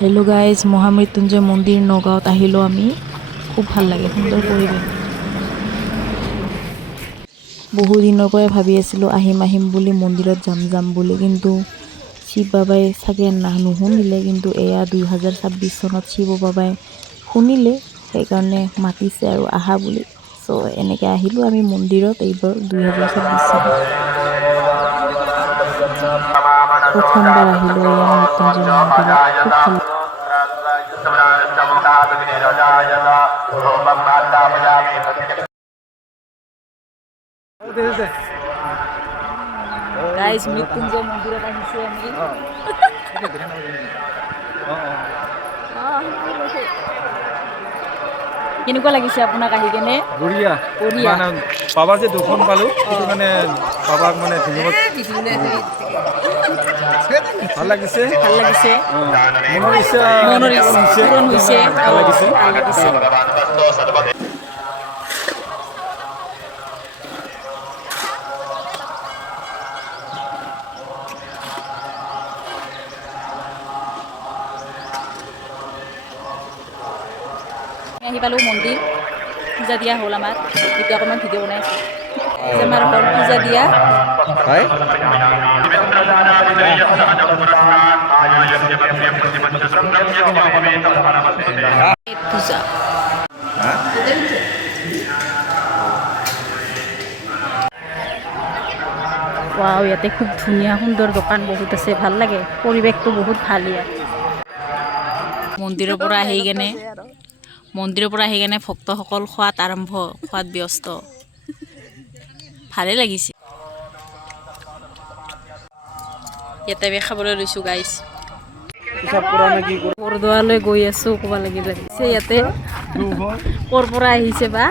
Hello' guys, Mahamrityunjay মন্দিৰ নগাঁৱত আহিলোঁ আমি। খুব ভাল লাগে, সুন্দৰ পৰিৱেশ। বহুদিনৰ পৰাই ভাবি আছিলোঁ আহিম বুলি, মন্দিৰত যাম বুলি, কিন্তু শিৱ বাবাই চাগে নুশুনিলে। কিন্তু এয়া 2026 চনত শিৱ বাবাই শুনিলে, সেইকাৰণে মাতিছে আৰু আহা বুলি। চ' এনেকৈ আহিলোঁ আমি মন্দিৰত এইবাৰ 2026 চনত। প্ৰথমবাৰ আহিলোঁ এয়া মৃত্যুঞ্জয় মন্দিৰত, খুব ভাল। গাইজ, মৃত্যুঞ্জয় মন্দিৰত আহিছোঁ আমি। কেনেকুৱা লাগিছে আপোনাক আহি কেনে? বঢ়িয়া। মানে বাবা যে দৰ্শন পালোঁ, সেইটো মানে বাবাক মানে ধন্যবাদ। ভাল লাগিছে, ভাল লাগিছে, মনৰ ইচ্ছা পূৰণ হৈছে, ভাল লাগিছে। ভাল লাগিছে। আহি পালোঁ মন্দিৰ, পূজা দিয়া হ'ল আমাৰ। এতিয়া অকণমান ভিডিঅ' বনাই আছোঁ। আমাৰ হ'ল পূজা দিয়া। হয়। পূজা। ৱাও, ইয়াতে খুব ধুনীয়া সুন্দৰ দোকান বহুত আছে, ভাল লাগে। পৰিৱেশটো বহুত ভাল ইয়াত। মন্দিৰৰ পৰা আহি কেনে ভক্তসকল খোৱাত ব্যস্ত। ভালেই লাগিছে। ইয়াতে আমি খাবলৈ লৈছোঁ গাইছ। বৰদোৱালৈ গৈ আছোঁ, ক'ব লাগিছে ইয়াতে। ক'ৰ পৰা আহিছে বা?